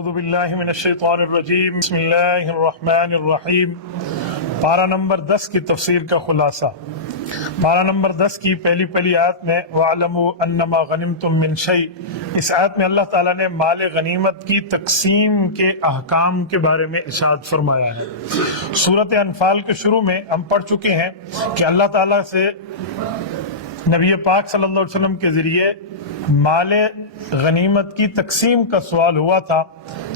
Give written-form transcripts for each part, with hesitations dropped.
اعوذ باللہ من الشیطان الرجیم بسم اللہ الرحمن الرحیم۔ پارہ نمبر 10 کی تفسیر کا خلاصہ۔ پارہ نمبر 10 کی پہلی آیت میں وَاعْلَمُوا أَنَّمَا غَنِمْتُم مِّن شَيْءٍ، اس آیت میں اللہ تعالیٰ نے مال غنیمت کی تقسیم کے احکام کے بارے میں ارشاد فرمایا ہے۔ سورۃ انفال کے شروع میں ہم پڑھ چکے ہیں کہ اللہ تعالیٰ سے نبی پاک صلی اللہ علیہ وسلم کے ذریعے مال غنیمت کی تقسیم کا سوال ہوا تھا،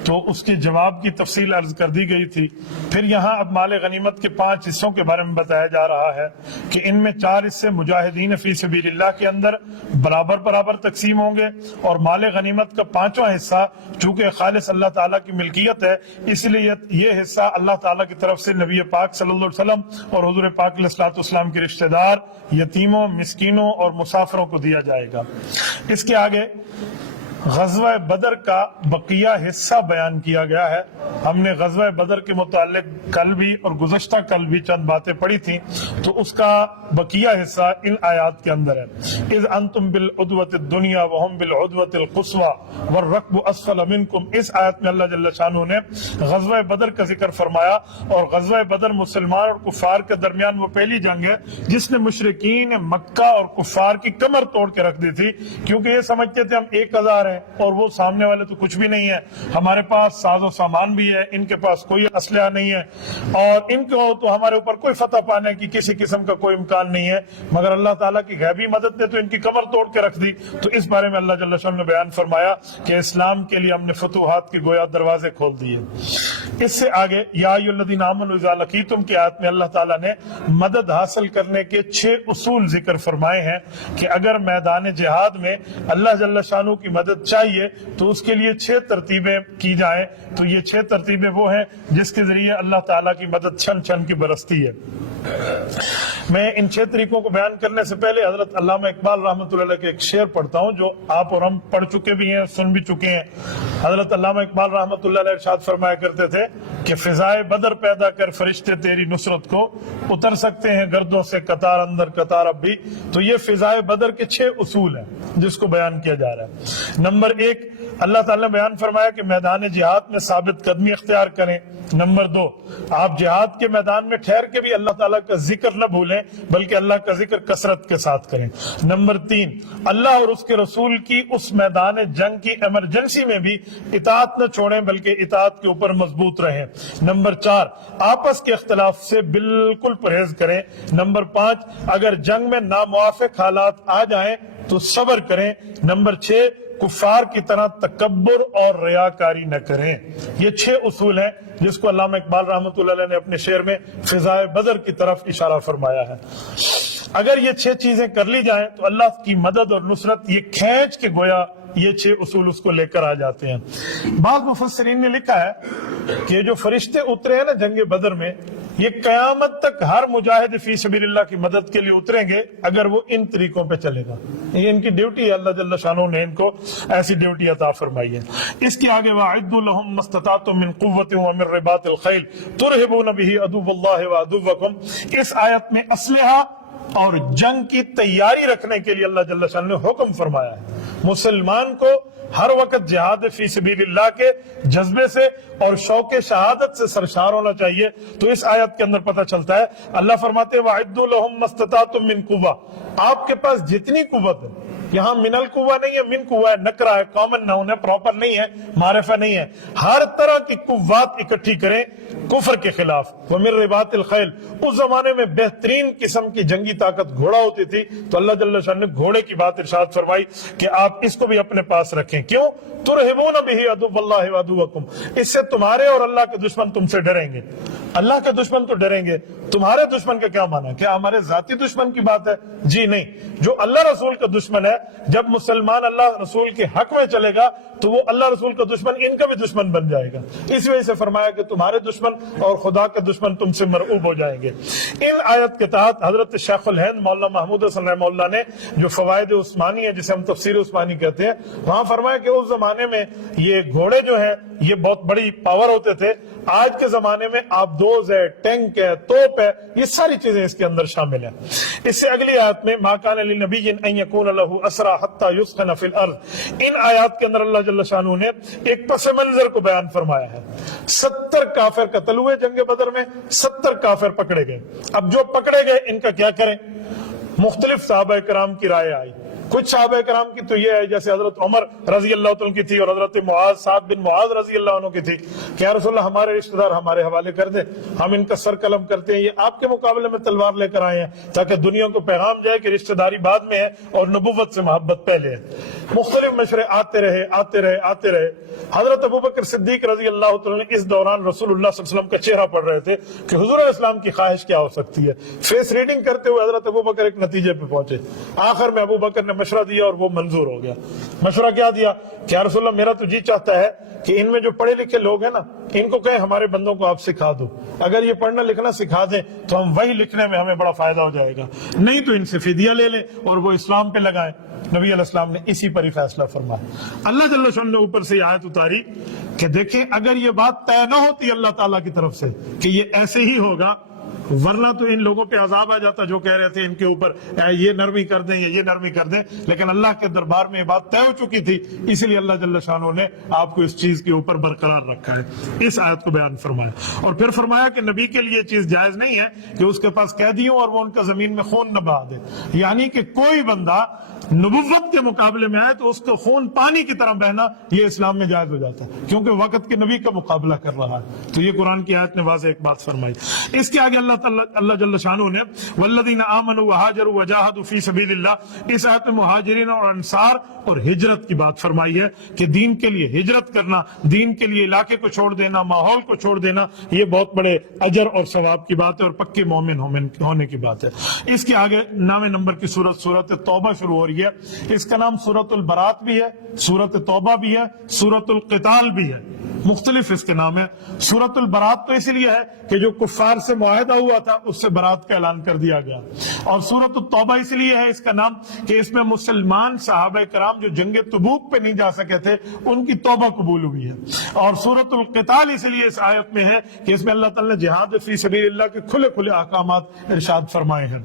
تو اس کے جواب کی تفصیل عرض کر دی گئی تھی۔ پھر یہاں اب مال غنیمت کے 5 حصوں کے بارے میں بتایا جا رہا ہے کہ ان میں 4 حصے مجاہدین فی سبیل اللہ کے اندر برابر تقسیم ہوں گے، اور مال غنیمت کا 5واں حصہ چونکہ خالص اللہ تعالیٰ کی ملکیت ہے، اس لیے یہ حصہ اللہ تعالیٰ کی طرف سے نبی پاک صلی اللہ علیہ وسلم اور حضور پاک علیہ الصلوۃ والسلام کے رشتہ دار، یتیموں، مسکینوں اور مسافروں کو دیا جائے گا۔ اس کے آگے غزوہ بدر کا بقیہ حصہ بیان کیا گیا ہے۔ ہم نے غزوہ بدر کے متعلق کل بھی اور گزشتہ کل بھی چند باتیں پڑھی تھیں، تو اس کا بقیہ حصہ ان آیات کے اندر ہے۔ اذ انتم بالعدوۃ الدنیا وهم بالعدوۃ القصوى والركب اسفل منکم، اس آیت میں اللہ جل شانہ نے غزوہ بدر کا ذکر فرمایا، اور غزوہ بدر مسلمان اور کفار کے درمیان وہ پہلی جنگ ہے جس نے مشرکین مکہ اور کفار کی کمر توڑ کے رکھ دی تھی، کیونکہ یہ سمجھتے تھے ہم 1000 ہیں اور وہ سامنے والے تو کچھ بھی نہیں ہے، ہمارے پاس ساز و سامان بھی ہے، ان کے پاس کوئی اسلحہ نہیں ہے، اور ان کو تو ہمارے اوپر کوئی فتح پانے کی کسی قسم کا کوئی امکان نہیں ہے، مگر اللہ تعالیٰ کی غیبی مدد نے تو ان کی کمر توڑ کے رکھ دی۔ تو اس بارے میں اللہ جل شانہ نے بیان فرمایا کہ اسلام کے لیے ہم نے فتوحات کے گویا دروازے کھول دیے۔ اس سے آگے یا ایھا الذین آمنوا اذا لقیتم کی آیت میں اللہ تعالیٰ نے مدد حاصل کرنے کے 6 اصول ذکر فرمائے ہیں کہ اگر میدان جہاد میں اللہ جل شانہ کی مدد چاہیے تو اس کے لیے 6 ترتیبیں کی جائیں، تو یہ 6 ترتیبیں وہ ہیں جس کے ذریعے اللہ تعالیٰ کی مدد چھن چھن کی برستی ہے۔ میں ان 6 طریقوں کو بیان کرنے سے پہلے حضرت علامہ اقبال رحمۃ اللہ علیہ کے ایک شعر پڑھتا ہوں جو آپ اور ہم پڑھ چکے بھی ہیں، سن بھی چکے ہیں۔ حضرت علامہ اقبال رحمۃ اللہ علیہ ارشاد فرمایا کرتے تھے کہ فضائے بدر پیدا کر فرشتے تیری نصرت کو، اتر سکتے ہیں گردوں سے قطار اندر قطار اب بھی۔ تو یہ فضائے بدر کے 6 اصول ہیں جس کو بیان کیا جا رہا ہے۔ نمبر 1، اللہ تعالیٰ نے بیان فرمایا کہ میدان جہاد میں ثابت قدمی اختیار کریں۔ نمبر 2، آپ جہاد کے میدان میں ٹھہر کے بھی اللہ تعالیٰ کا ذکر نہ بھولیں بلکہ اللہ کا ذکر کثرت کے ساتھ کریں۔ نمبر 3، اللہ اور اس کے رسول کی اس میدان جنگ کی ایمرجنسی میں بھی اطاعت نہ چھوڑیں بلکہ اطاعت کے اوپر مضبوط رہیں۔ نمبر 4، آپس کے اختلاف سے بالکل پرہیز کریں۔ نمبر 5، اگر جنگ میں ناموافق حالات آ جائیں تو صبر کریں۔ نمبر 6، کفار کی طرح تکبر اور ریاکاری نہ کریں۔ یہ 6 اصول ہیں جس کو علامہ اقبال رحمۃ اللہ علیہ نے اپنے شعر میں فضائے بدر کی طرف اشارہ فرمایا ہے۔ اگر یہ 6 چیزیں کر لی جائیں تو اللہ کی مدد اور نصرت یہ کھینچ کے گویا یہ 6 اصول اس کو لے کر آ جاتے ہیں۔ بعض مفسرین نے لکھا ہے کہ جو فرشتے اترے ہیں نا جنگ بدر میں، یہ قیامت تک ہر مجاہد فی سبیل اللہ کی مدد کے لیے اتریں گے اگر وہ ان طریقوں پہ چلے گا۔ یہ ان کی ڈیوٹی ہے، اللہ جل شانہ نے ان کو ایسی ڈیوٹی عطا فرمائی ہے۔ اس کے آگے وَأَعِدُّوا لَهُم مَّا اسْتَطَعْتُم مِّن قُوَّةٍ وَمِن رِّبَاطِ الْخَيْلِ تُرْهِبُونَ بِهِ عَدُوَّ اللَّهِ وَعَدُوَّكُمْ، اس آیت میں اسلحہ اور جنگ کی تیاری رکھنے کے لیے اللہ جل شانہ نے حکم فرمایا ہے۔ مسلمان کو ہر وقت جہاد فی سبیل اللہ کے جذبے سے اور شوق شہادت سے سرشار ہونا چاہیے۔ تو اس آیت کے اندر پتہ چلتا ہے، اللہ فرماتے ہیں وَأَعِدُّوا لَهُم مَّا اسْتَطَعْتُم مِّن قُوَّةٍ، آپ کے پاس جتنی قوت ہے، یہاں من القوہ نہیں ہے، من قوہ ہے، نکرہ ہے، کامن ناؤن ہے، پراپر نہیں ہے، معرفہ نہیں ہے، ہر طرح کی قوات اکٹھی کریں کفر کے خلاف۔ وَمِن رِّبَاطِ الْخَيْلِ، اس زمانے میں بہترین قسم کی جنگی طاقت گھوڑا ہوتی تھی، تو اللہ جل شانہ نے گھوڑے کی بات ارشاد فرمائی کہ آپ اس کو بھی اپنے پاس رکھیں۔ کیوں؟ تُرْهِبُونَ بِهِ عَدُوَّ اللَّهِ وَعَدُوَّكُمْ، اس سے تمہارے اور اللہ کے دشمن تم سے ڈریں گے۔ اللہ کے دشمن تو ڈریں گے، تمہارے دشمن کا کیا معنی ہے؟ کیا ہمارے ذاتی دشمن کی بات ہے؟ جی نہیں، جو اللہ رسول کا دشمن ہے، جب مسلمان اللہ رسول کے حق میں چلے گا تو وہ اللہ رسول کا دشمن ان کا بھی دشمن بن جائے گا۔ اس وجہ سے فرمایا کہ تمہارے دشمن اور خدا کے دشمن تم سے مرعوب ہو جائیں گے۔ ان آیت کے تحت حضرت شیخ الہند مولانا محمود حسن رحمہ اللہ نے جو فوائد عثمانی ہے جسے ہم تفسیر عثمانی کہتے ہیں، وہاں فرمایا کہ اس زمانے میں یہ گھوڑے جو ہیں یہ بہت بڑی پاور ہوتے تھے۔ آج کے زمانے میں آپ دوز ہے، ٹینک ہے، توپ ہے، یہ ساری چیزیں اس کے اندر شامل ہیں۔ اس سے اگلی آیت میں ما کان لنبی ان یکون لہ اسریٰ حتی یثخن فی الارض، ان آیات کے اندر اللہ جل شانہ نے ایک پس منظر کو بیان فرمایا ہے۔ 70 کافر قتل ہوئے جنگ بدر میں، 70 کافر پکڑے گئے۔ اب جو پکڑے گئے ان کا کیا کریں؟ مختلف صحابہ کرام کی رائے آئی۔ کچھ صحابہ کرام کی تو یہ ہے، جیسے حضرت عمر رضی اللہ عنہ کی تھی اور حضرت معاذ سعد بن معاذ رضی اللہ عنہ کی تھی کہ یا رسول اللہ ہمارے رشتہ دار ہمارے حوالے کر دیں، ہم ان کا سر قلم کرتے ہیں، یہ آپ کے مقابلے میں تلوار لے کر آئے ہیں تاکہ دنیا کو پیغام جائے کہ رشتہ داری بعد میں ہے اور نبوت سے محبت پہلے ہے۔ مختلف مشورے آتے رہے۔ حضرت ابوبکر صدیق رضی اللہ عنہ نے اس دوران رسول اللہ صلی اللہ علیہ وسلم کا چہرہ پڑھ رہے تھے کہ حضور اسلام کی خواہش کیا ہو سکتی ہے۔ فیس ریڈنگ کرتے ہوئے حضرت ابوبکر ایک نتیجے پہ پہنچے۔ آخر میں ابوبکر نے مشورہ دیا اور وہ منظور ہو گیا۔ مشورہ کیا دیا کہ یا رسول اللہ میرا تو جی چاہتا ہے کہ ان میں جو پڑھے لکھے لوگ ہیں نا، ان کو کہیں ہمارے بندوں کو آپ سکھا دو، اگر یہ پڑھنا لکھنا سکھا دیں تو ہم وہی لکھنے میں ہمیں بڑا فائدہ ہو جائے گا، نہیں تو ان سے فدیہ لے لیں اور وہ اسلام پہ لگائیں۔ نبی علیہ السلام نے اسی پر ہی فیصلہ فرمایا۔ اللہ جل شانہ نے اوپر سے آیت اتاری کہ دیکھیں اگر یہ بات طے نہ ہوتی اللہ تعالیٰ کی طرف سے کہ یہ ایسے ہی ہوگا، ورنہ تو ان لوگوں پہ عذاب آ جاتا جو کہہ رہے تھے ان کے اوپر یہ نرمی کر دیں یا یہ نرمی کر دیں، لیکن اللہ کے دربار میں یہ بات طے ہو چکی تھی، اسی لیے اللہ جل شانہ نے آپ کو اس چیز کے اوپر برقرار رکھا ہے۔ اس آیت کو بیان فرمایا اور پھر فرمایا کہ نبی کے لیے یہ چیز جائز نہیں ہے کہ اس کے پاس قیدی ہوں اور وہ ان کا زمین میں خون نہ بہا دے، یعنی کہ کوئی بندہ نبوت کے مقابلے میں آئے تو اس کا خون پانی کی طرح بہنا یہ اسلام میں جائز ہو جاتا ہے، کیونکہ وقت کے نبی کا مقابلہ کر رہا ہے۔ تو یہ قرآن کی آیت نے واضح ایک بات فرمائی۔ اس کے آگے اللہ جل شانہ نے والذین آمنوا وہاجروا وجاہدوا فی سبیل اللہ، اس آیت میں مہاجرین اور انصار اور ہجرت کی بات فرمائی ہے کہ دین کے لیے ہجرت کرنا، دین کے لیے علاقے کو چھوڑ دینا، ماحول کو چھوڑ دینا، یہ بہت بڑے اجر اور ثواب کی بات ہے اور پکے مومن ہونے کی بات ہے۔ اس کے آگے 9 نمبر کی سورت توبہ شروع ہو رہی ہے۔ اس کا نام سورت البرات بھی ہے، سورت توبہ بھی ہے، سورت القتال بھی ہے، مختلف اس کے نام ہے۔ سورت البرات تو اس لیے ہے کہ جو کفار سے معاہدہ ہوا تھا اس سے برات کا اعلان کر دیا گیا، اور سورت التوبہ اس لیے ہے اس کا نام کہ اس میں مسلمان صحابہ کرام جو جنگ تبوک پہ نہیں جا سکے تھے ان کی توبہ قبول ہوئی ہے، اور سورت القتال اس لیے اس آیت میں ہے کہ اس میں اللہ تعالی نے جہاد فی سبیل اللہ کے کھلے کھلے احکامات ارشاد فرمائے ہیں۔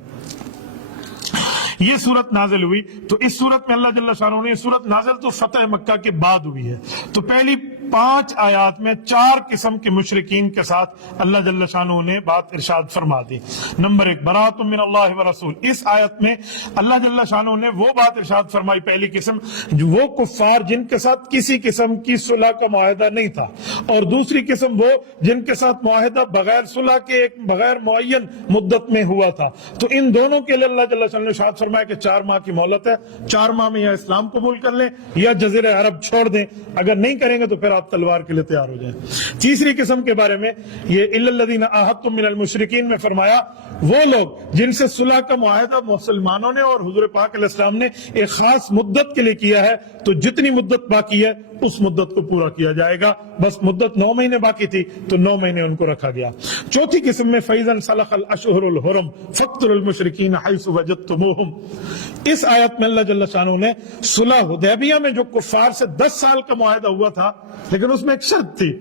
یہ صورت نازل ہوئی تو اس صورت میں اللہ جل شانہ نے، صورت نازل تو فتح مکہ کے بعد ہوئی ہے، تو پہلی 5 آیات میں 4 قسم کے مشرکین کے ساتھ اللہ جل شانہ نے بات ارشاد فرما دی۔ نمبر 1 برات من اللہ ورسول، اس آیت میں اللہ جل شانہ نے وہ بات ارشاد فرمائی، پہلی قسم وہ کفار جن کے ساتھ کسی قسم کی صلح کا معاہدہ نہیں تھا، اور دوسری قسم وہ جن کے ساتھ معاہدہ بغیر صلح کے ایک بغیر معین مدت میں ہوا تھا، تو ان دونوں کے لیے اللہ جل شانہ نے ارشاد فرمایا کہ 4 ماہ کی مہلت ہے، 4 ماہ میں یا اسلام قبول کر لیں یا جزیرہ عرب چھوڑ دیں، اگر نہیں کریں گے تو پھر آپ تلوار کے لیے تیار ہو جائیں۔ تیسری قسم کے بارے میں یہ الا الذین عاہدتم من المشرکین میں فرمایا وہ لوگ جن سے صلح کا معاہدہ مسلمانوں نے اور حضور پاک علیہ السلام نے ایک خاص مدت کے لیے کیا ہے، تو جتنی مدت باقی ہے اس مدت کو پورا کیا جائے گا، بس مدت 9 مہینے باقی تھی تو 9 مہینے ان کو رکھا گیا۔ چوتھی قسم میں فَإِذَا انْسَلَخَ الْأَشْهُرُ الْحُرُمُ فَاقْتُلُوا الْمُشْرِكِينَ حَيْثُ وَجَدتُّمُوهُمْ، اس آیت میں اللہ جل شانہ نے صلح حدیبیہ میں جو کفار سے 10 سال کا معاہدہ ہوا تھا، لیکن اس میں ایک شرط تھی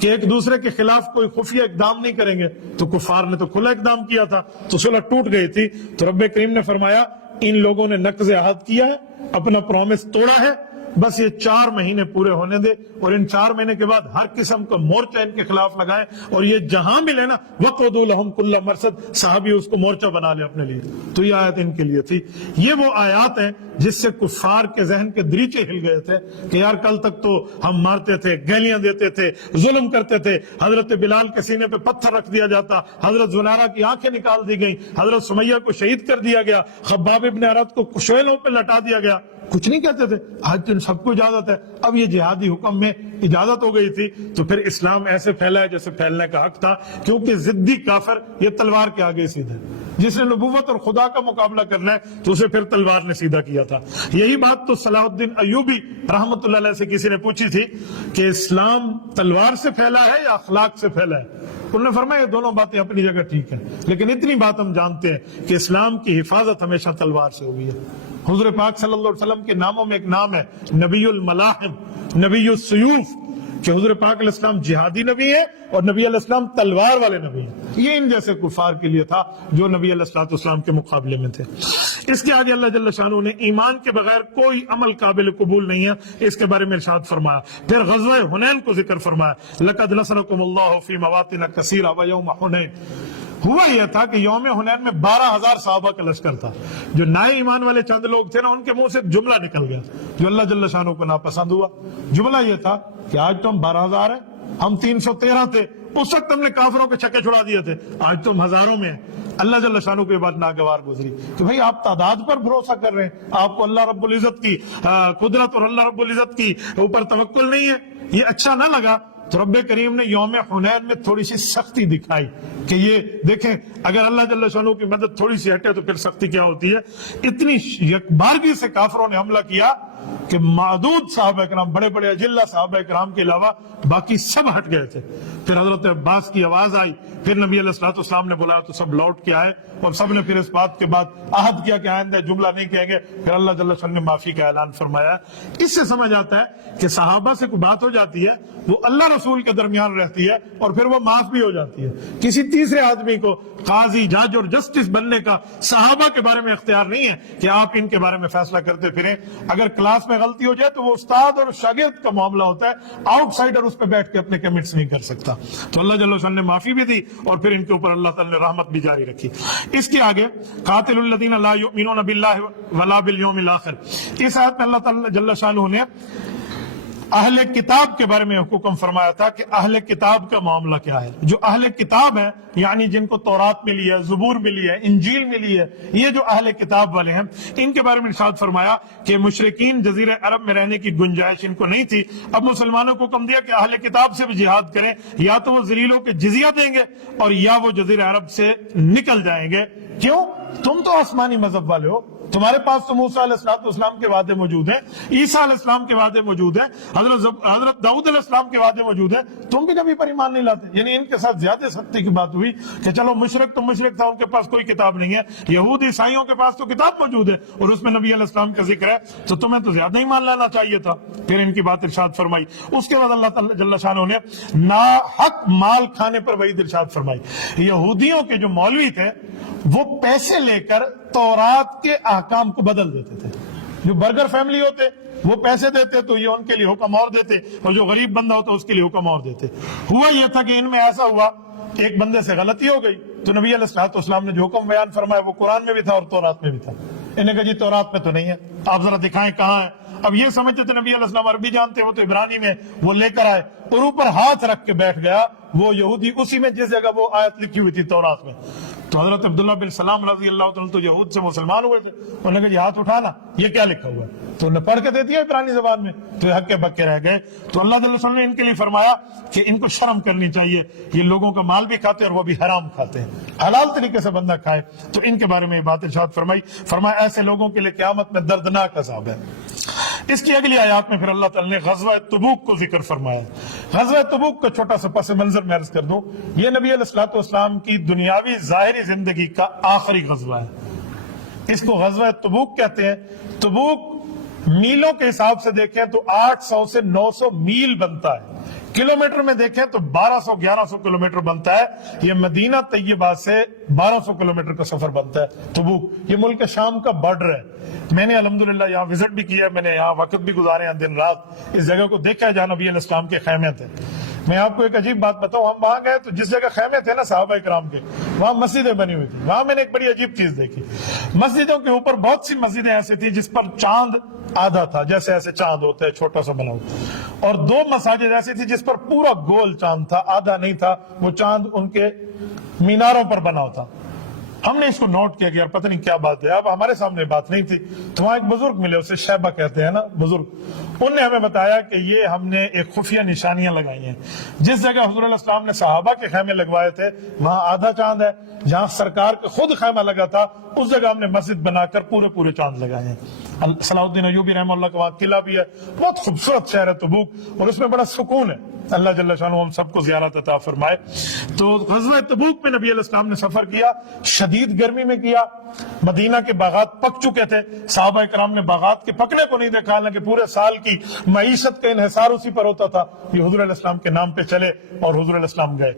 کہ ایک دوسرے کے خلاف کوئی خفیہ اقدام نہیں کریں گے، تو کفار نے تو کھلا اقدام کیا تھا تو صلح ٹوٹ گئی تھی، تو رب کریم نے فرمایا ان لوگوں نے نقض عہد کیا ہے، اپنا پرومس توڑا ہے، بس یہ 4 مہینے پورے ہونے دے، اور ان 4 مہینے کے بعد ہر قسم کا مورچہ ان کے خلاف لگائیں، اور یہ جہاں ملے نا وَقْعُدُوا لَهُمْ كُلَّ مَرْصَدٍ، صحابی اس کو مورچہ بنا لے اپنے لیے۔ تو یہ آیت ان کے لیے تھی۔ یہ وہ آیات ہیں جس سے کفار کے ذہن کے دریچے ہل گئے تھے کہ یار کل تک تو ہم مارتے تھے، گالیاں دیتے تھے، ظلم کرتے تھے، حضرت بلال کے سینے پہ پتھر رکھ دیا جاتا، حضرت زنارہ کی آنکھیں نکال دی گئیں، حضرت سمیہ کو شہید کر دیا گیا، خباب ابن عرت کو کشویلوں پہ لٹا دیا گیا، کچھ نہیں کہتے تھے۔ آج تو سب کو اجازت ہے، اب یہ جہادی حکم میں اجازت ہو گئی تھی، تو پھر اسلام ایسے پھیلا ہے جیسے پھیلنے کا حق تھا، کیونکہ ضدی کافر یہ تلوار کے آگے سیدھے، جس نے نبوت اور خدا کا مقابلہ کرنا ہے تو اسے پھر تلوار نے سیدھا کیا تھا۔ یہی بات تو صلاح الدین ایوبی رحمۃ اللہ علیہ سے کسی نے پوچھی تھی کہ اسلام تلوار سے پھیلا ہے یا اخلاق سے پھیلا ہے؟ انہوں نے فرمایا یہ دونوں باتیں اپنی جگہ ٹھیک ہیں، لیکن اتنی بات ہم جانتے ہیں کہ اسلام کی حفاظت ہمیشہ تلوار سے ہوئی ہے۔ حضور پاک صلی اللہ علیہ وسلم کے ناموں میں ایک نام ہے نبی الملاحم، نبی السیوف، کہ حضور پاک علیہ السلام جہادی نبی ہے اور نبی علیہ السلام تلوار والے نبی ہیں. یہ ان جیسے کفار کے لیے تھا جو نبی علیہ السلام کے مقابلے میں تھے. اس کے آگے اللہ جل شانہ نے ایمان کے بغیر کوئی عمل قابل قبول نہیں ہے، اس کے بارے میں ارشاد فرمایا. پھر غزوہ حنین کو ذکر فرمایا، لقد نصرکم اللہ فی مواطن کثیرہ ویوم حنین. ہوا یہ تھا کہ یوم حنین میں 12,000 صحابہ کا لشکر تھا. جو نئے ایمان والے چند لوگ تھے نا، ان کے منہ سے جملہ نکل گیا جو اللہ جل شانہ کو ناپسند ہوا. جملہ یہ تھا کہ آج تو ہم 12,000 ہیں، ہم 313 تھے. اس وقت ہم نے کافروں کے چھکے چھڑا دیے تھے، آج تم ہزاروں میں ہیں. اللہ جل شانہ کو یہ بات ناگوار گزری کہ بھئی آپ تعداد پر بھروسہ کر رہے ہیں، آپ کو اللہ رب العزت کی قدرت اور اللہ رب العزت کی اوپر توکل نہیں ہے. یہ اچھا نہ لگا تو رب کریم نے یوم حنین میں تھوڑی سی سختی دکھائی کہ یہ دیکھیں اگر اللہ جل شانہ کی مدد تھوڑی سی ہٹے تو پھر سختی کیا ہوتی ہے. اتنی یکبارگی سے کافروں نے حملہ کیا کہ معدود صحابہ کرام، بڑے بڑے اجلہ صحابہ کرام کے علاوہ باقی سب ہٹ گئے تھے. پھر حضرت عباس کی آواز آئی، پھر نبی علیہ السلام نے بلایا تو سب لوٹ کے آئے اور سب نے پھر اس بات کے بعد عہد کیا کہ آئندہ جملہ نہیں کہیں گے. پھر اللہ جل شانہ نے معافی کا اعلان فرمایا. اس سے سمجھ آتا ہے کہ صحابہ سے کوئی بات ہو جاتی ہے، وہ اللہ رسول کے درمیان رہتی ہے اور پھر وہ معاف بھی ہو جاتی ہے. کسی تیسرے آدمی کو قاضی، جج اور جسٹس بننے کا صحابہ کے بارے میں اختیار نہیں ہے کہ آپ ان کے بارے میں فیصلہ کرتے پھریں. اگر کلاس میں غلطی ہو جائے تو وہ استاد اور شاگرد کا معاملہ ہوتا ہے، آؤٹ سائڈر اس پہ بیٹھ کے اپنے کمنٹس نہیں کر سکتا. تو اللہ جل شانہ نے معافی بھی دی اور پھر ان کے اوپر اللہ تعالی نے رحمت بھی جاری رکھی. اس کے آگے قاتل الذین لا یؤمنون باللہ ولا بالیوم الاخر. اس آیت میں اللہ تعالی جل شانہ نے اہل کتاب کے بارے میں حکم فرمایا تھا کہ اہل کتاب کا معاملہ کیا ہے. جو اہل کتاب ہے یعنی جن کو تورات ملی ہے، زبور ملی ہے، انجیل ملی ہے، یہ جو اہل کتاب والے ہیں ان کے بارے میں ارشاد فرمایا کہ مشرکین جزیرہ عرب میں رہنے کی گنجائش ان کو نہیں تھی. اب مسلمانوں کو حکم دیا کہ اہل کتاب سے بھی جہاد کریں، یا تو وہ ذلیلوں کے جزیہ دیں گے اور یا وہ جزیرہ عرب سے نکل جائیں گے. کیوں؟ تم تو آسمانی مذہب والے ہو، تمہارے پاس تو موسیٰ علیہ السلام کے وعدے موجود ہیں، عیسیٰ علیہ السلام کے وعدے موجود ہیں، حضرت داؤد علیہ السلام کے وعدے موجود ہیں، تم بھی کبھی پر ایمان نہیں لاتے. یعنی ان کے ساتھ زیادہ سختی کی بات ہوئی کہ چلو مشرک تو مشرک تھا، ان کے پاس کوئی کتاب نہیں ہے. یہود عیسائیوں کے پاس تو کتاب موجود ہے اور اس میں نبی علیہ السلام کا ذکر ہے، تو تمہیں تو زیادہ ایمان لانا چاہیے تھا. پھر ان کی بات ارشاد فرمائی. اس کے بعد اللہ تعالی جل شانہ نے ناحق مال کھانے پر وعید ارشاد فرمائی. یہودیوں کے جو مولوی تھے وہ پیسے لے کر تورات کے احکام کو بدل دیتے تھے. جو برگر فیملی ہوتے وہ پیسے دیتے تو یہ ان کے لیے حکم اور دیتے، اور جو غریب بندہ ہوتا اس کے لیے حکم اور دیتے. ہوا یہ تھا کہ ان میں ایسا ہوا، ایک بندے سے غلطی ہو گئی تو نبی علیہ السلام نے جو حکم بیان فرمایا وہ قرآن میں بھی تھا اور تورات میں بھی تھا. انہیں کہا جی تورات میں تو نہیں ہے، آپ ذرا دکھائیں کہاں ہے. اب یہ سمجھتے تھے نبی علیہ السلام عربی جانتے، وہ تو عبرانی میں. وہ لے کر آئے اور اوپر ہاتھ رکھ کے بیٹھ گیا وہ یہودی اسی میں جس جگہ وہ آیت لکھی ہوئی تھی تورات میں. تو حضرت عبداللہ بن سلام رضی اللہ تعالیٰ تو یہود سے مسلمان ہوئے تھے. انہوں نے کہا یہ ہاتھ اٹھانا، یہ کیا لکھا ہوا ہے؟ تو انہیں پڑھ کے دے دیا عبرانی زبان میں، تو یہ ہکے بکے رہ گئے. تو اللہ تعالیٰ نے ان کے لیے فرمایا کہ ان کو شرم کرنی چاہیے، یہ لوگوں کا مال بھی کھاتے ہیں اور وہ بھی حرام کھاتے ہیں. حلال طریقے سے بندہ کھائے. تو ان کے بارے میں یہ بات ارشاد فرمایا ایسے لوگوں کے لیے قیامت میں دردناک عذاب ہے. اس کی اگلی آیات میں پھر اللہ تعالیٰ نے غزوہ تبوک کو ذکر فرمایا. غزوہ تبوک کا چھوٹا سا پس منظر میں عرض کر دوں. یہ نبی علیہ السلام کی دنیاوی ظاہری زندگی کا آخری غزوہ ہے. اس کو غزوہ تبوک کہتے ہیں. تبوک میلوں کے حساب سے دیکھیں تو 800 سے 900 میل بنتا ہے. کلومیٹر میں دیکھیں تو 1200-1100 کلومیٹر بنتا ہے. یہ مدینہ طیبہ سے 1200 کلومیٹر کا سفر بنتا ہے تبوک. یہ ملک شام کا بارڈر ہے. میں نے الحمدللہ یہاں وزٹ بھی کیا، میں نے یہاں وقت بھی گزارے ہیں دن رات. اس جگہ کو دیکھا ہے جہاں نبی علیہ السلام کے خیمے تھے. میں آپ کو ایک عجیب بات بتاؤں، ہم وہاں گئے تو جس جگہ خیمے تھے نا صحابہ کرام کے، وہاں مسجدیں بنی ہوئی تھی. وہاں میں نے ایک بڑی عجیب چیز دیکھی. مسجدوں کے اوپر بہت سی مسجدیں ایسی تھی جس پر چاند آدھا تھا، جیسے ایسے چاند ہوتا ہے چھوٹا سا بنا ہوا. اور 2 مساجد ایسی تھی جس پر پورا گول چاند تھا، آدھا نہیں تھا. وہ چاند ان کے میناروں پر بنا ہوتا. ہم نے اس کو نوٹ کیا کہ یار پتہ نہیں کیا بات ہے. اب ہمارے سامنے بات نہیں تھی تو وہاں ایک بزرگ ملے، اسے شیبہ کہتے ہیں نا بزرگ. انہوں نے ہمیں بتایا کہ یہ ہم نے ایک خفیہ نشانیاں لگائی ہیں. جس جگہ حضور علیہ السلام نے صحابہ کے خیمے لگوائے تھے وہاں آدھا چاند ہے. جہاں سرکار کا خود خیمہ لگا تھا اس جگہ ہم نے مسجد بنا کر پورے چاند لگائے ہیں. صلاح الدین ایوبی رحمہ اللہ کا وہاں قلعہ بھی ہے، بہت خوبصورت شہر ہے تبوک، اور اس میں بڑا سکون ہے۔ اللہ جل شانہ ہم سب کو زیارت عطا فرمائے۔ تو غزوہ تبوک میں نبی علیہ السلام نے سفر کیا، شدید گرمی میں کیا، مدینہ کے باغات پک چکے تھے، صحابہ کرام نے باغات کے پکنے کو نہیں دیکھا، حالانکہ پورے سال کی معیشت کا انحصار اسی پر ہوتا تھا۔ یہ حضور علیہ السلام کے نام پہ چلے اور حضور علیہ السلام گئے۔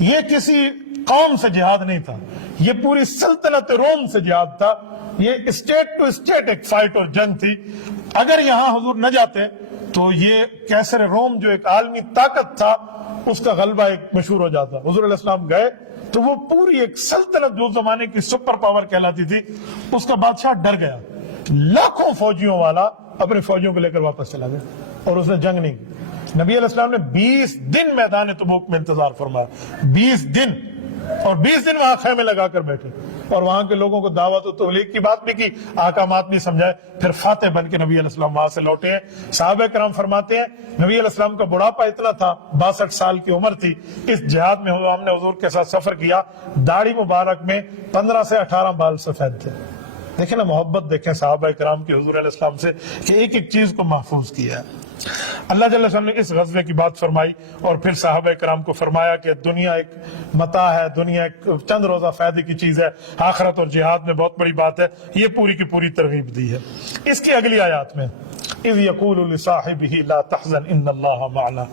یہ کسی قوم سے جہاد نہیں تھا، یہ پوری سلطنت روم سے جہاد تھا، یہ اسٹیٹ ٹو اسٹیٹ ایک فائٹ اور جنگ تھی۔ اگر یہاں حضور نہ جاتے تو یہ کیسر روم جو ایک عالمی طاقت تھا اس کا غلبہ ایک مشہور ہو جاتا۔ حضور علیہ السلام گئے تو وہ پوری ایک سلطنت جو زمانے کی سپر پاور کہلاتی تھی، اس کا بادشاہ ڈر گیا، لاکھوں فوجیوں والا اپنے فوجیوں کو لے کر واپس چلا گیا اور اس نے جنگ نہیں کی۔ نبی علیہ السلام نے 20 دن میدان تبوک میں انتظار فرمایا، 20 دن، اور 20 دن وہاں خیمے لگا کر بیٹھے اور وہاں کے لوگوں کو دعوت و تبلیغ کی بات بھی کی، احکامات بھی سمجھائے، پھر فاتح بن کے نبی علیہ السلام وہاں سے لوٹے ہیں۔ صحابہ کرام فرماتے ہیں نبی علیہ السلام کا بڑھاپا اتنا تھا، 62 سال کی عمر تھی، اس جہاد میں ہم نے حضور کے ساتھ سفر کیا، داڑھی مبارک میں 15 سے 18 بال سفید تھے۔ دیکھیں نا محبت، دیکھیں صحابہ کرام کی حضور علیہ السلام سے کہ ایک ایک چیز کو محفوظ کیا ہے۔ اللہ جل شانہ نے اس غزوے کی بات فرمائی اور پھر صحابہ کرام کو فرمایا کہ دنیا ایک متاع ہے، دنیا ایک چند روزہ فائدے کی چیز ہے، آخرت اور جہاد میں بہت بڑی بات ہے، یہ پوری کی پوری ترغیب دی ہے۔ اس کی اگلی آیات میں اذ یقول لصاحبہ لا تحزن ان اللہ معنا،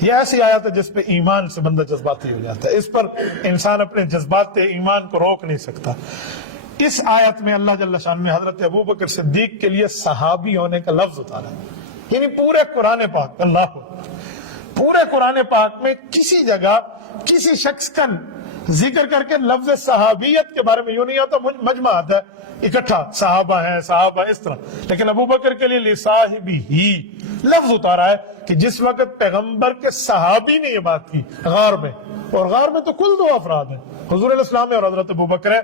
یہ ایسی آیت ہے جس پہ ایمان سے بندہ جذباتی ہو جاتا ہے، اس پر انسان اپنے جذبات ایمان کو روک نہیں سکتا۔ اس آیت میں اللہ جل شانہ نے حضرت ابوبکر صدیق کے لیے صحابی ہونے کا لفظ اتارا ہے، یعنی پورے قرآن پاک، اللہ پورے قرآن پاک میں کسی جگہ کسی شخص کا ذکر کر کے لفظ صحابیت کے بارے میں یوں نہیں آتا، مجمع آتا ہے اکٹھا، صحابہ ہیں صحابہ اس طرح، لیکن ابوبکر کے لیے لصاحبہ ہی لفظ اتارا ہے کہ جس وقت پیغمبر کے صحابی نے یہ بات کی غار میں، اور غار میں تو کل 2 افراد ہیں، حضور علیہ السلام اور حضرت ابوبکر ہے۔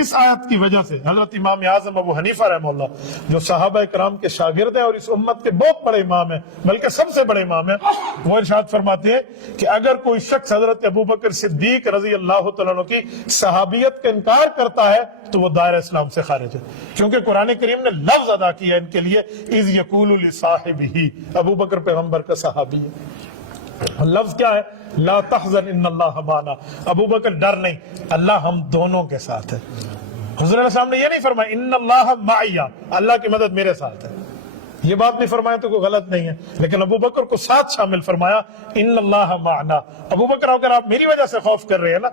اس آیت کی وجہ سے حضرت امام اعظم ابو حنیفہ رحمہ اللہ جو صحابہ کرام کے شاگرد ہیں اور اس امت کے بہت بڑے امام ہیں، بلکہ سب سے بڑے امام ہیں، وہ ارشاد فرماتے ہیں کہ اگر کوئی شخص حضرت ابوبکر صدیق رضی اللہ تعالیٰ عنہ کی صحابیت کا انکار کرتا ہے تو وہ دائرہ اسلام سے خارج ہے، کیونکہ قرآن کریم نے لفظ ادا کیا ان کے لیے اذ یقول لصاحبہ، ابوبکر پیغمبر کا صحابی ہے۔ لفظ کیا ہے؟ لا تحزن ان اللہ معنا، ابوبکر ڈر نہیں، اللہ ہم دونوں کے ساتھ ہے۔ حضور علیہ السلام نے یہ نہیں فرمایا ان اللہ معی، اللہ کی مدد میرے ساتھ ہے، یہ بات نہیں فرمایا تو کوئی غلط نہیں ہے، لیکن ابوبکر کو ساتھ شامل فرمایا ان اللہ معنا۔ ابوبکر اگر آپ میری وجہ سے خوف کر رہے ہیں نا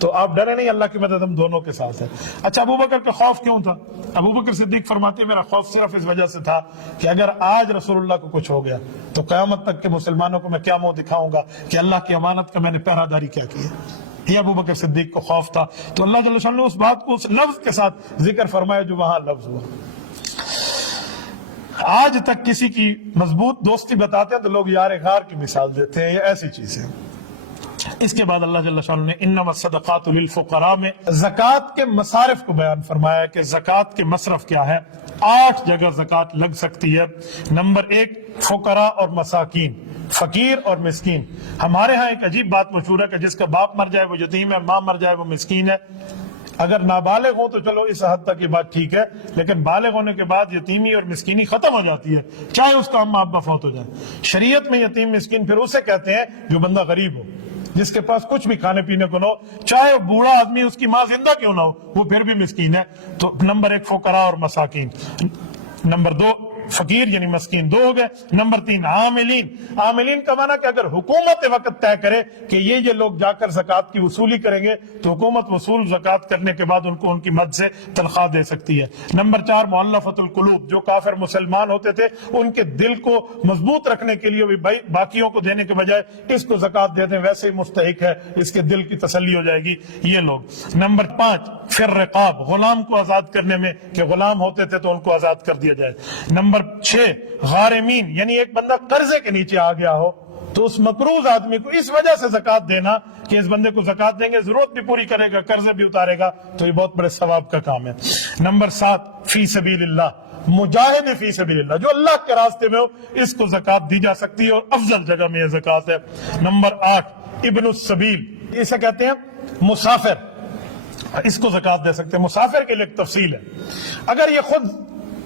تو آپ ڈرے نہیں، اللہ کی مدد ہم دونوں کے ساتھ ہے۔ اچھا ابوبکر کا خوف کیوں تھا؟ ابوبکر صدیق فرماتے ہیں میرا خوف صرف اس وجہ سے تھا کہ اگر آج رسول اللہ کو کچھ ہو گیا تو قیامت تک کے مسلمانوں کو میں کیا منہ دکھاؤں گا کہ اللہ کی امانت کا میں نے پہرہ داری کیا کی ہے۔ یہ ابوبکر صدیق کو خوف تھا، تو اللہ جل شانہ نے اس بات کو اس لفظ کے ساتھ ذکر فرمایا جو وہاں لفظ ہوا۔ آج تک کسی کی مضبوط دوستی بتاتے ہیں تو لوگ یار غار کی مثال دیتے ہیں، یہ ایسی چیز ہے۔ اس کے بعد اللہ جل شانہ نے انما الصدقات للفقراء میں زکوٰۃ کے مصارف کو بیان فرمایا کہ زکوٰۃ کے مصرف کیا ہے۔ 8 جگہ زکوٰۃ لگ سکتی ہے۔ نمبر 1 فقراء اور مساکین، فقیر اور مسکین۔ ہمارے ہاں ایک عجیب بات مشہور ہے کہ جس کا باپ مر جائے وہ یتیم ہے، ماں مر جائے وہ مسکین ہے۔ اگر نابالغ ہو تو چلو اس حد تک یہ بات ٹھیک ہے، لیکن بالغ ہونے کے بعد یتیمی اور مسکینی ختم ہو جاتی ہے، چاہے اس کا اما ابا فوت ہو جائے۔ شریعت میں یتیم مسکین پھر اسے کہتے ہیں جو بندہ غریب ہو، جس کے پاس کچھ بھی کھانے پینے کو نہ ہو، چاہے بوڑھا آدمی اس کی ماں زندہ کیوں نہ ہو، وہ پھر بھی مسکین ہے۔ تو نمبر 1 فقراء اور مساکین، نمبر 2 فقیر یعنی مسکین، 2 ہو گئے۔ نمبر 3 عاملین، عاملین کا معنی کہ اگر حکومت وقت طے کرے کہ یہ لوگ جا کر زکوٰۃ کی وصولی کریں گے تو حکومت وصول زکوٰۃ کرنے کے بعد ان کو ان کی مد سے تنخواہ دے سکتی ہے۔ نمبر 4 مؤلفۃ القلوب، جو کافر مسلمان ہوتے تھے ان کے دل کو مضبوط رکھنے کے لیے بھی باقیوں کو دینے کے بجائے اس کو زکوٰۃ دے دیں، ویسے ہی مستحق ہے، اس کے دل کی تسلی ہو جائے گی، یہ لوگ۔ نمبر 5 فر رقاب، غلام کو آزاد کرنے میں کہ غلام ہوتے تھے تو ان کو آزاد کر دیا جائے۔ نمبر 6 غارمین، یعنی ایک بندہ قرضے کے نیچے آ گیا ہو تو اس مقروض آدمی کو اس وجہ سے زکوٰۃ دینا کہ اس بندے کو زکوٰۃ دیں گے ضرورت بھی پوری کرے گا، قرضے بھی اتارے گا، تو یہ بہت بڑے ثواب کا کام ہے۔ نمبر 7 فی سبیل اللہ، مجاہد فی سبیل اللہ، جو اللہ کے راستے میں ہو اس کو زکوٰۃ دی جا سکتی ہے اور افضل جگہ میں یہ زکوٰۃ ہے۔ نمبر 8 ابن السبیل، اسے کہتے ہیں مسافر، اس کو زکوٰۃ دے سکتے ہیں۔ مسافر کے لیے ایک تفصیل ہے، اگر یہ خود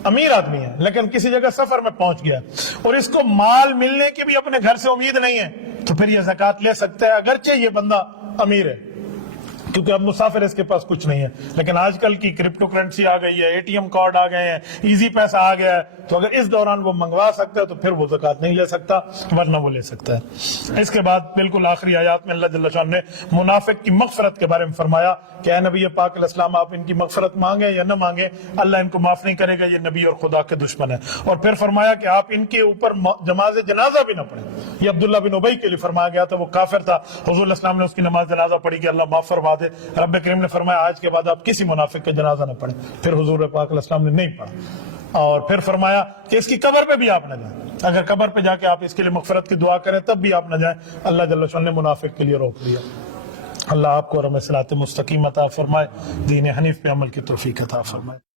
امیر آدمی ہے لیکن کسی جگہ سفر میں پہنچ گیا اور اس کو مال ملنے کی بھی اپنے گھر سے امید نہیں ہے تو پھر یہ زکوٰۃ لے سکتا ہے اگرچہ یہ بندہ امیر ہے، کیونکہ اب مسافر اس کے پاس کچھ نہیں ہے۔ لیکن آج کل کی کرپٹو کرنسی آ گئی ہے، اے ٹی ایم کارڈ آ گئے ہیں، ایزی پیسہ آ گیا ہے، تو اگر اس دوران وہ منگوا سکتا ہے تو پھر وہ زکوٰۃ نہیں لے سکتا، ورنہ وہ لے سکتا ہے۔ اس کے بعد بالکل آخری آیات میں اللہ جل شان نے منافق کی مغفرت کے بارے میں فرمایا کہ اے نبی پاک علیہ السلام آپ ان کی مغفرت مانگیں یا نہ مانگیں، اللہ ان کو معاف نہیں کرے گا، یہ نبی اور خدا کے دشمن ہے۔ اور پھر فرمایا کہ آپ ان کے اوپر نماز جنازہ بھی نہ پڑھیں۔ یہ عبداللہ بن ابی کے لیے فرمایا گیا تھا، وہ کافر تھا، حضور علیہ السلام نے اس کی نماز جنازہ پڑھی کہ اللہ معاف فرما دے۔ رب کریم نے فرمایا آج کے بعد آپ کسی منافق کا جنازہ نہ پڑھیں، پھر حضور پاک علیہ السلام نے نہیں پڑھا۔ اور پھر فرمایا کہ اس کی قبر پہ بھی آپ نہ جائیں، اگر قبر پہ جا کے آپ اس کے لیے مغفرت کی دعا کریں تب بھی آپ نہ جائیں، اللہ جل شان نے منافق کے لیے روک دیا۔ اللہ آپ کو اور ہمیں صراط مستقیم عطا فرمائے، دین حنیف پہ عمل کی توفیق عطا فرمائے۔